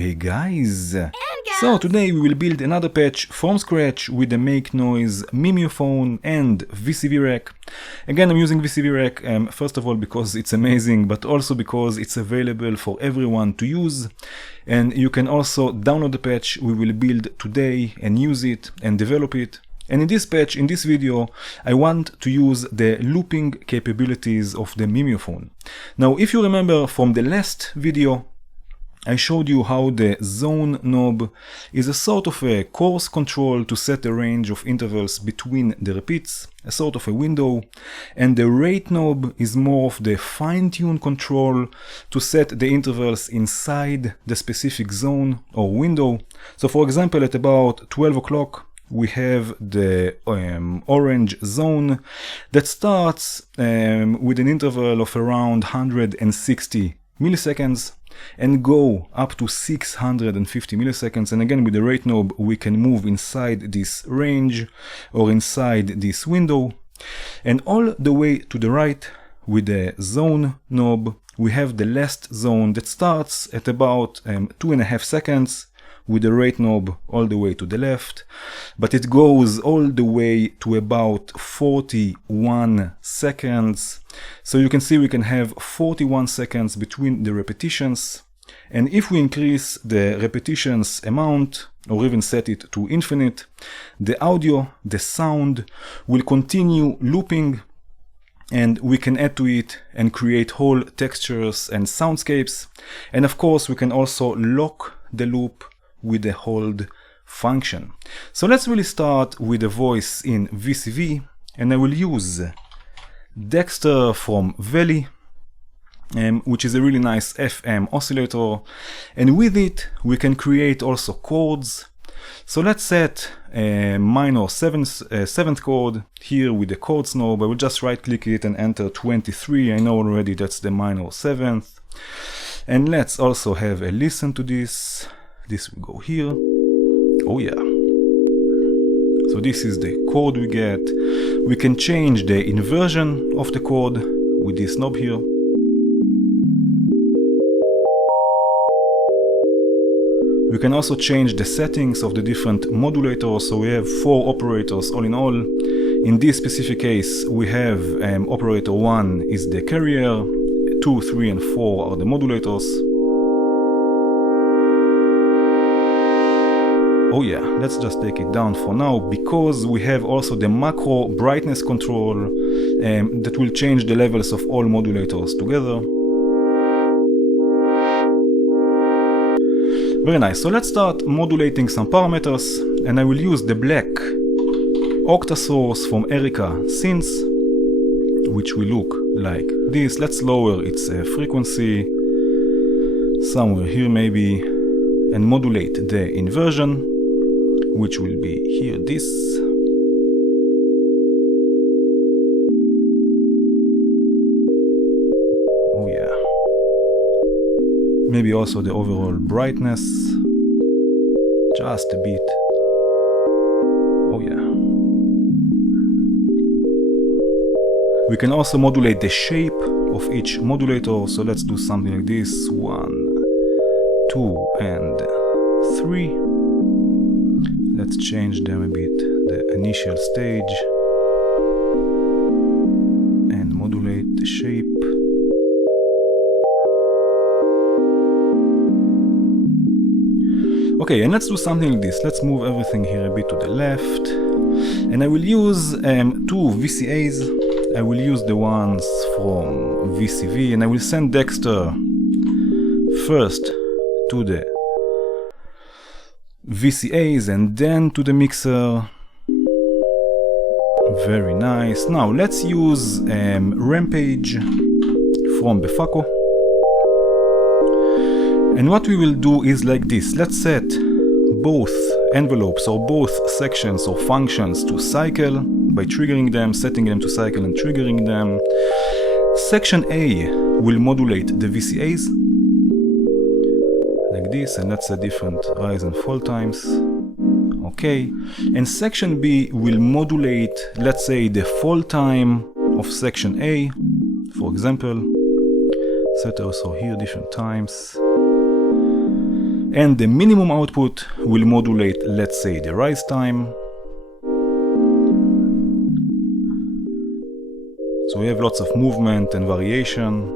Hey guys! So today we will build another patch from scratch with the Make Noise Mimeophon and VCV Rack. Again, I'm using VCV Rack first of all because it's amazing, but also because it's available for everyone to use. And you can also download the patch we will build today and use it and develop it. And in this patch, in this video, I want to use the looping capabilities of the Mimeophon. Now, if you remember from the last video, I showed you how the zone knob is a sort of a coarse control to set a range of intervals between the repeats, a sort of a window, and the rate knob is more of the fine-tune control to set the intervals inside the specific zone or window. So for example, at about 12 o'clock, we have the orange zone that starts with an interval of around 160 milliseconds and go up to 650 milliseconds. And again, with the rate knob, we can move inside this range or inside this window. And all the way to the right, with the zone knob, we have the last zone that starts at about 2.5 seconds, with the rate knob all the way to the left, but it goes all the way to about 41 seconds. So you can see we can have 41 seconds between the repetitions. And if we increase the repetitions amount, or even set it to infinite, the audio, the sound, will continue looping, and we can add to it and create whole textures and soundscapes. And of course, we can also lock the loop with the hold function. So let's really start with the voice in VCV, and I will use Nektar from Veli, which is a really nice FM oscillator, and with it we can create also chords. So let's set a minor 7th chord here with the chords knob. I will just right click it and enter 23. I know already that's the minor 7th. And let's also have a listen to this. This will go here. Oh yeah. So this is the chord we get. We can change the inversion of the chord with this knob here. We can also change the settings of the different modulators. So we have 4 operators all in all. In this specific case, we have operator 1 is the carrier, 2, 3, and 4 are the modulators. Oh yeah, let's just take it down for now, because we have also the macro brightness control that will change the levels of all modulators together. Very nice. So let's start modulating some parameters, and I will use the black octa source from Erica Synths, which will look like this. Let's lower its frequency somewhere here maybe, and modulate the inversion, which will be here, this. Oh yeah. Maybe also the overall brightness, just a bit. Oh yeah. We can also modulate the shape of each modulator, so let's do something like this. 1, 2, and 3. Let's change them a bit, the initial stage, and modulate the shape. Okay, and let's do something like this. Let's move everything here a bit to the left. And I will use 2 VCAs. I will use the ones from VCV, and I will send Nektar first to the VCAs and then to the mixer. Very nice. Now let's use Rampage from Behringer. And what we will do is like this. Let's set both envelopes or both sections or functions to cycle by triggering them, setting them to cycle and triggering them. Section A will modulate the VCAs like this, and let's set different rise and fall times. Okay, and section B will modulate, let's say, the fall time of section A, for example. Set also here different times. and the minimum output will modulate, let's say, the rise time. So we have lots of movement and variation.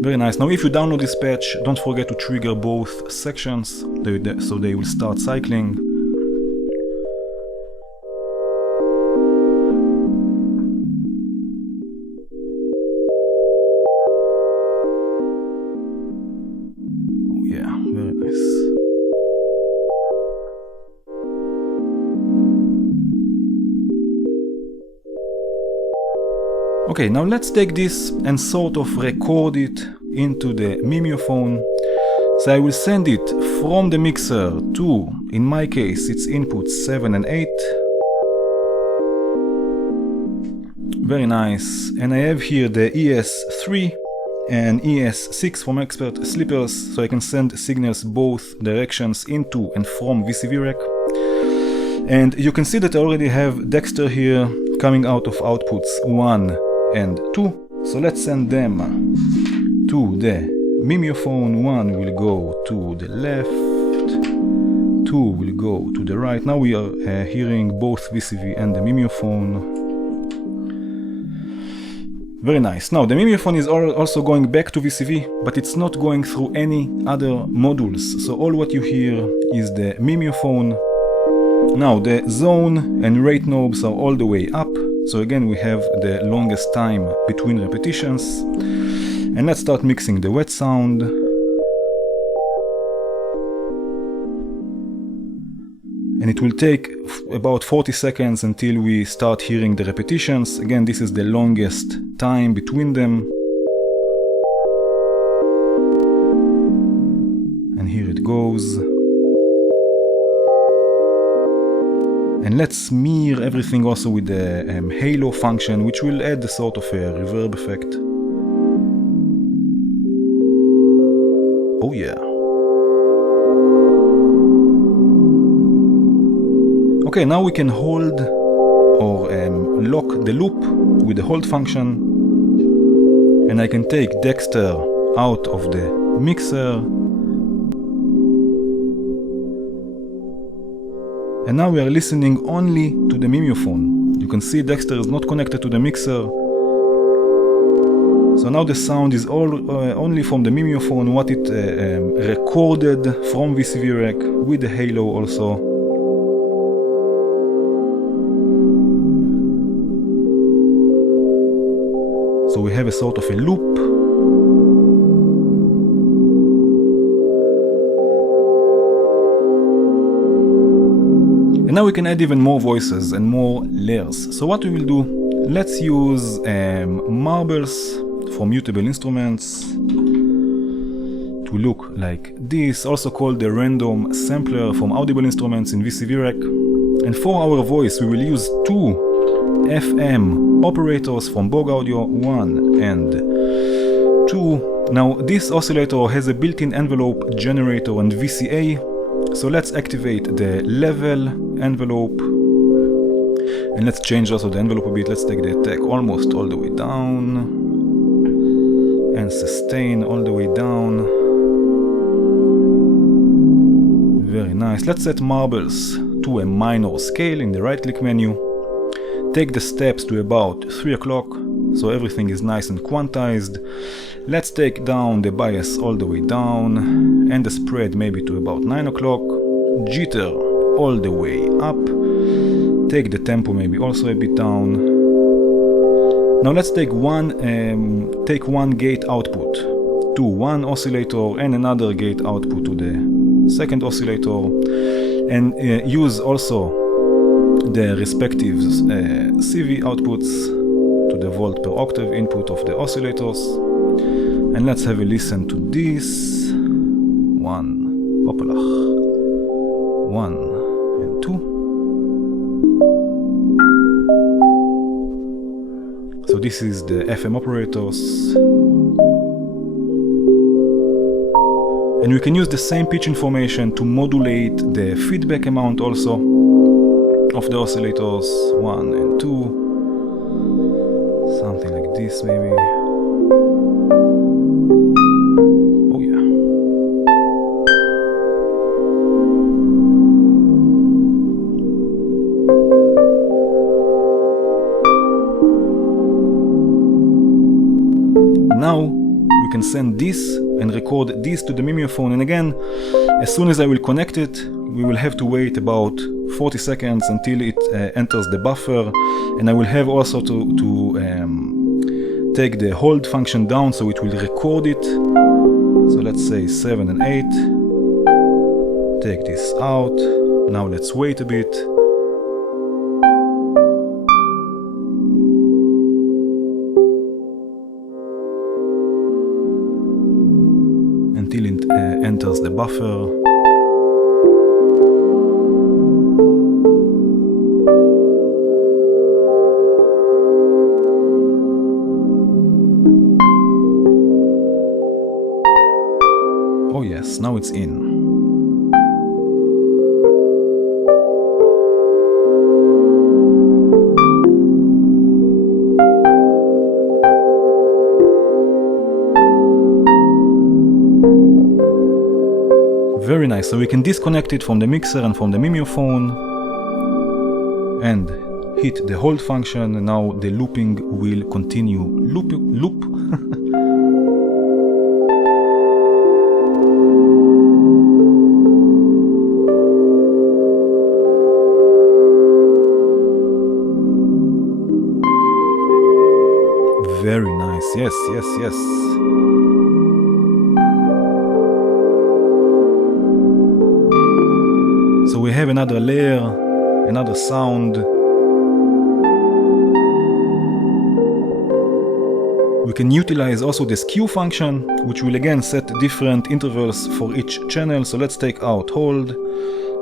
Very nice. Now if you download this patch, don't forget to trigger both sections so they will start cycling. Oh yeah, very nice. Okay, now let's take this and sort of record it into the Mimeophon. So I will send it from the mixer to, in my case, its inputs 7 and 8. Very nice. And I have here the ES3 and ES6 from Expert Slippers, so I can send signals both directions into and from VCV Rack. And you can see that I already have Nektar here coming out of outputs 1 and 2. So let's send them to the Mimeophon. 1 will go to the left, 2 will go to the right. Now we are hearing both VCV and the Mimeophon. Very nice. Now the Mimeophon is also going back to VCV, but it's not going through any other modules. So all what you hear is the Mimeophon. Now the zone and rate knobs are all the way up. So again we have the longest time between repetitions. And let's start mixing the wet sound. And it will take about 40 seconds until we start hearing the repetitions. Again, this is the longest time between them. And here it goes. And let's mirror everything also with the halo function, which will add a sort of a reverb effect. Oh yeah. Okay, now we can hold or lock the loop with the hold function. And I can take Nektar out of the mixer. And now we are listening only to the Mimeophon. You can see Nektar is not connected to the mixer. So now the sound is only from the Mimeophon, what it recorded from VCV Rack with the halo also. So we have a sort of a loop. And now we can add even more voices and more layers. So what we will do, let's use marbles for mutable instruments to look like this, also called the random sampler from audible instruments in VCV Rack. And for our voice we will use 2 FM operators from Borg Audio 1 and 2. Now this oscillator has a built-in envelope generator and VCA, so let's activate the level envelope. And let's change also the envelope a bit. Let's take the attack almost all the way down and sustain all the way down. Very nice. Let's set marbles to a minor scale in the right click menu. Take the steps to about 3 o'clock, so everything is nice and quantized. Let's take down the bias all the way down and the spread maybe to about 9 o'clock. Jitter all the way up. Take the tempo maybe also a bit down. Now let's take one gate output to one oscillator and another gate output to the second oscillator, and use also the respective CV outputs to the volt per octave input of the oscillators. And let's have a listen to this. 1, opalach, 1 and 2. So this is the FM operators. And we can use the same pitch information to modulate the feedback amount also of the oscillators 1 and 2. this maybe. Oh yeah. Now we can send this and record this to the Mimeophone, and again, as soon as I will connect it, we will have to wait about 40 seconds until it enters the buffer, and I will have also to take the hold function down so it will record it. So let's say 7 and 8. Take this out. Now let's wait a bit. Until it enters the buffer. Oh yes, now it's in. Very nice, so we can disconnect it from the mixer and from the Mimeophone and hit the hold function, and now the looping will continue. Loop. Very nice, yes. So we have another layer, another sound. We can utilize also the skew function, which will again set different intervals for each channel. So let's take out hold,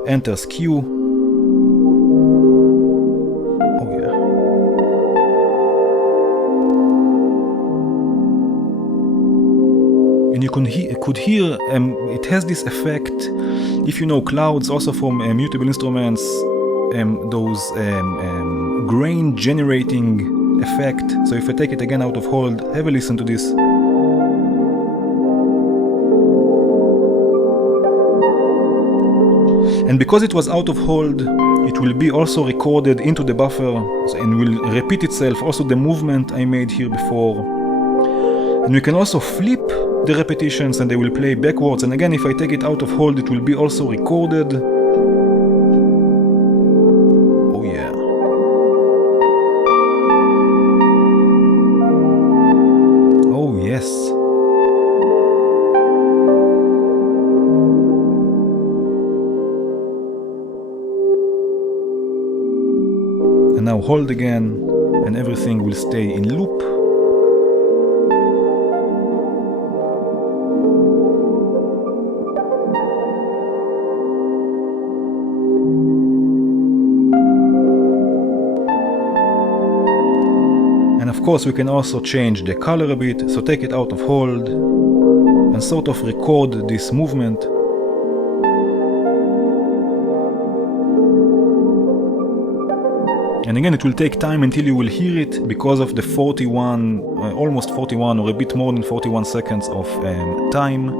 enter skew. Oh yeah. And you could hear it has this effect, if you know clouds, also from mutable instruments, those grain generating effect. So if I take it again out of hold, have a listen to this. And because it was out of hold, it will be also recorded into the buffer and will repeat itself, also the movement I made here before. And we can also flip the repetitions and they will play backwards, and again if I take it out of hold it will be also recorded. Oh yeah. Oh yes. And now hold again and everything will stay in loop. Of course we can also change the color a bit, so take it out of hold and sort of record this movement. And again it will take time until you will hear it because of the 41, almost 41 or a bit more than 41 seconds of time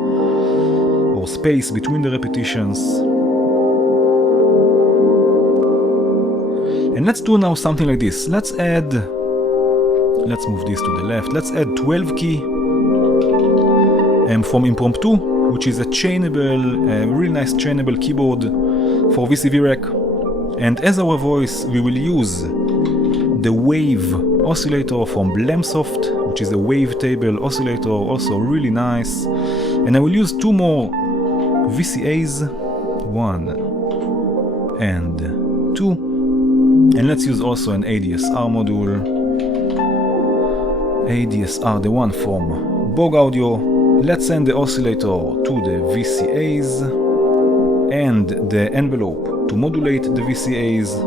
or space between the repetitions. And let's do now something like this. Let's move this to the left. Let's add 12 key from Impromptu, which is a chainable, really nice chainable keyboard for VCV Rack. And as our voice, we will use the Wave oscillator from Blamsoft, which is a Wavetable oscillator, also really nice. And I will use two more VCAs, 1 and 2. And let's use also an ADSR module. ADSR, the one from Bog Audio. Let's send the oscillator to the VCAs and the envelope to modulate the VCAs.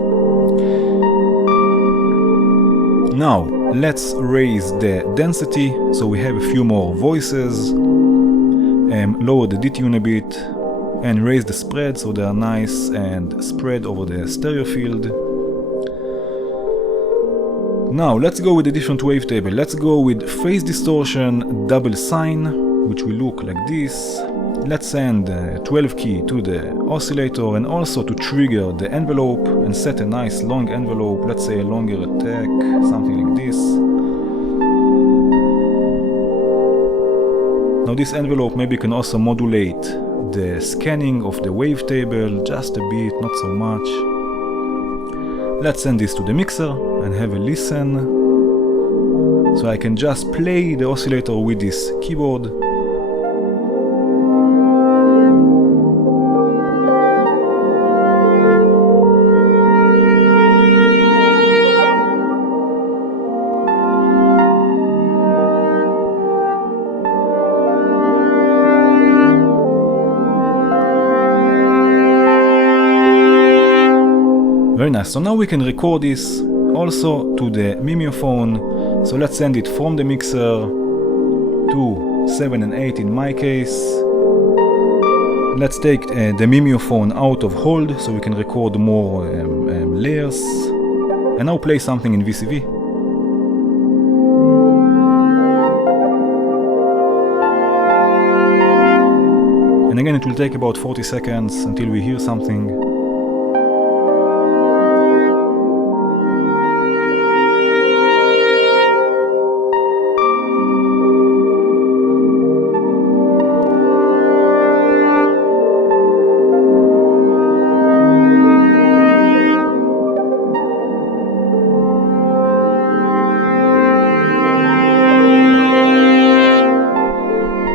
Now let's raise the density so we have a few more voices, lower the detune a bit and raise the spread so they are nice and spread over the stereo field. Now let's go with a different wavetable. Let's go with phase distortion double sine, which will look like this. Let's send 12 key to the oscillator and also to trigger the envelope and set a nice long envelope, let's say a longer attack, something like this. Now this envelope maybe can also modulate the scanning of the wavetable just a bit, not so much. Let's send this to the mixer and have a listen. So I can just play the oscillator with this keyboard. Very nice. So now we can record this also to the Mimeophon. So let's send it from the mixer to 7 and 8 in my case. Let's take the Mimeophon out of hold so we can record more layers. And now play something in VCV. And again it will take about 40 seconds until we hear something.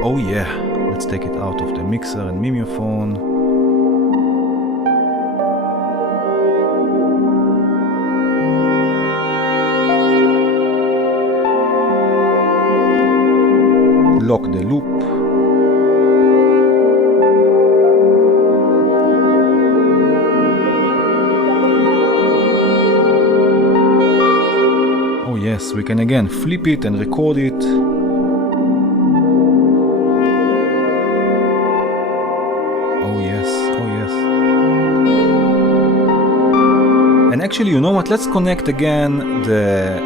Oh yeah, let's take it out of the mixer and Mimeophon. Lock the loop. Oh yes, we can again flip it and record it. Oh yes, oh yes. And actually, you know what? Let's connect again the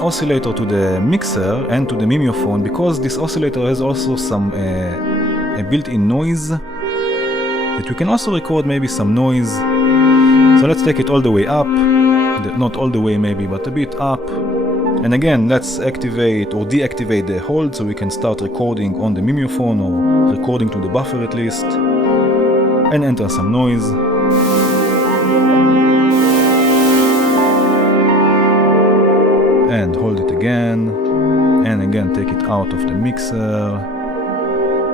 oscillator to the mixer and to the Mimeophon, because this oscillator has also some a built-in noise that we can also record maybe some noise. So let's take it all the way up, not all the way maybe, but a bit up. And again, let's activate or deactivate the hold so we can start recording on the Mimeophon, or recording to the buffer at least, and enter some noise. And hold it again, and again take it out of the mixer.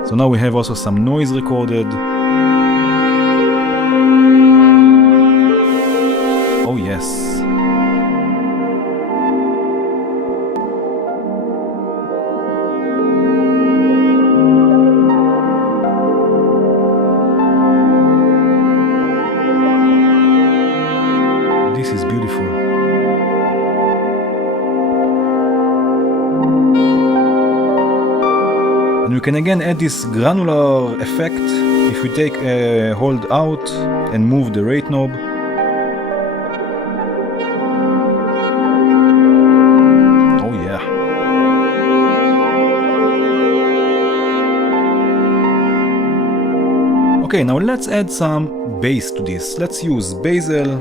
So now we have also some noise recorded. Oh yes. This is beautiful. And we can again add this granular effect if we take a hold out and move the rate knob. Oh yeah. Okay, now let's add some bass to this. Let's use Basil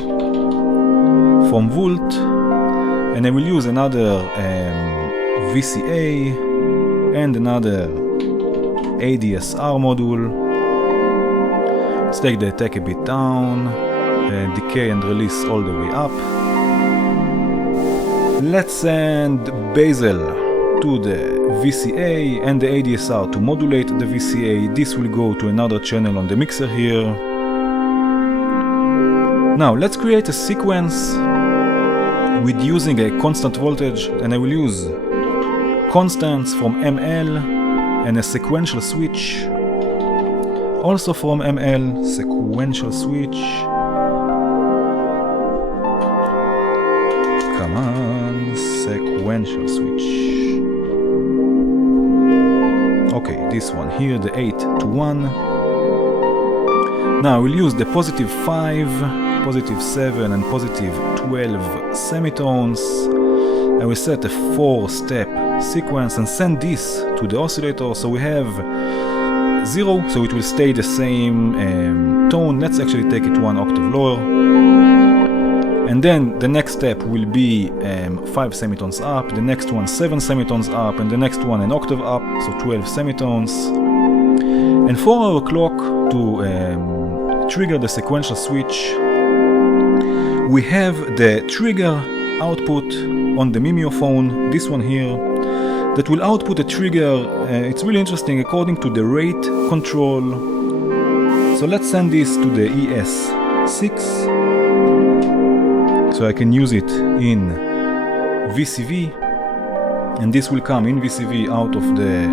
from Volt, and I will use another VCA and another ADSR module. Let's take the attack a bit down, decay and release all the way up. Let's send Basil to the VCA and the ADSR to modulate the VCA. This will go to another channel on the mixer here. Now let's create a sequence with using a constant voltage, and I will use constants from ML and a sequential switch also from ML, sequential switch. Come on, sequential switch. Okay, this one here, the 8 to 1. Now we'll use the positive 5, positive 7 and positive 12 semitones. I will set a 4-step sequence and send this to the oscillator. So we have 0, so it will stay the same tone. Let's actually take it 1 octave lower. And then the next step will be 5 semitones up, the next one 7 semitones up, and the next one an octave up, so 12 semitones. And for our clock to trigger the sequential switch, we have the trigger output on the Mimeophon, this one here, that will output a trigger. It's really interesting according to the rate control. So let's send this to the ES6 so I can use it in VCV, and this will come in VCV out of the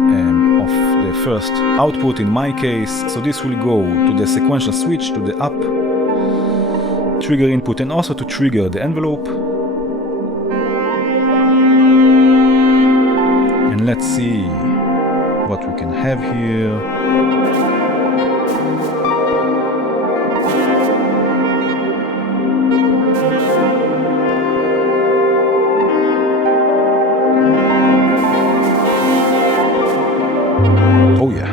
first output in my case. So this will go to the sequential switch, to the up trigger input, and also to trigger the envelope. And let's see what we can have here. Oh yeah.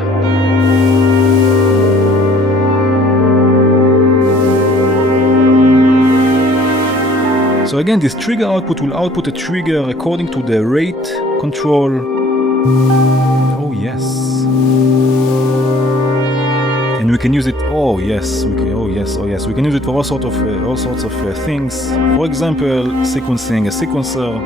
So again, this trigger output will output a trigger according to the rate control. Oh yes. And we can use it. Oh yes. We can. Oh yes. Oh yes. We can use it for all sorts of things. For example, sequencing a sequencer.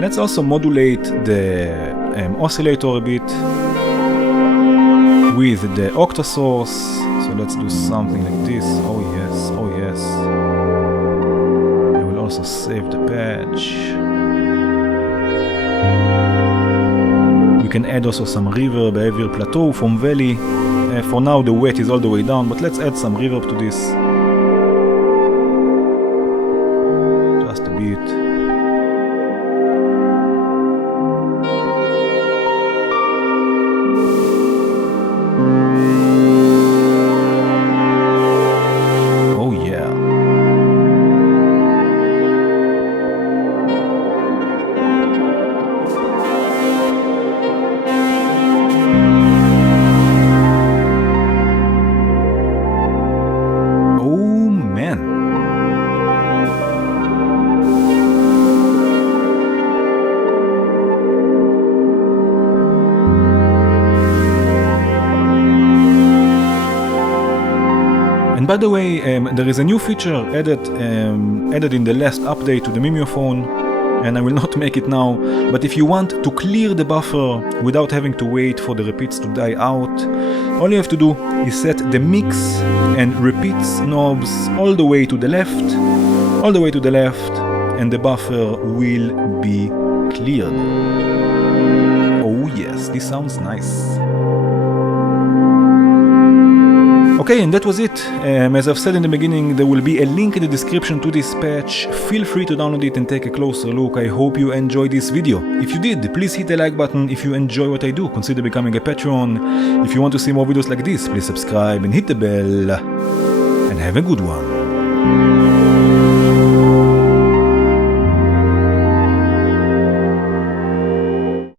Let's also modulate the oscillator a bit with the octa source. So let's do something like this. Oh yes, oh yes. I will also save the patch. We can add also some reverb, behavior plateau from valley. For now the wet is all the way down, but let's add some reverb to this. Just a bit. By the way, there is a new feature added in the last update to the Mimeophon, and I will not make it now, but if you want to clear the buffer without having to wait for the repeats to die out, all you have to do is set the mix and repeats knobs all the way to the left, and the buffer will be cleared. Oh yes, this sounds nice. Okay, and that was it. As I've said in the beginning, there will be a link in the description to this patch. Feel free to download it and take a closer look. I hope you enjoyed this video. If you did, please hit the like button. If you enjoy what I do, consider becoming a Patreon. If you want to see more videos like this, please subscribe and hit the bell. And have a good one.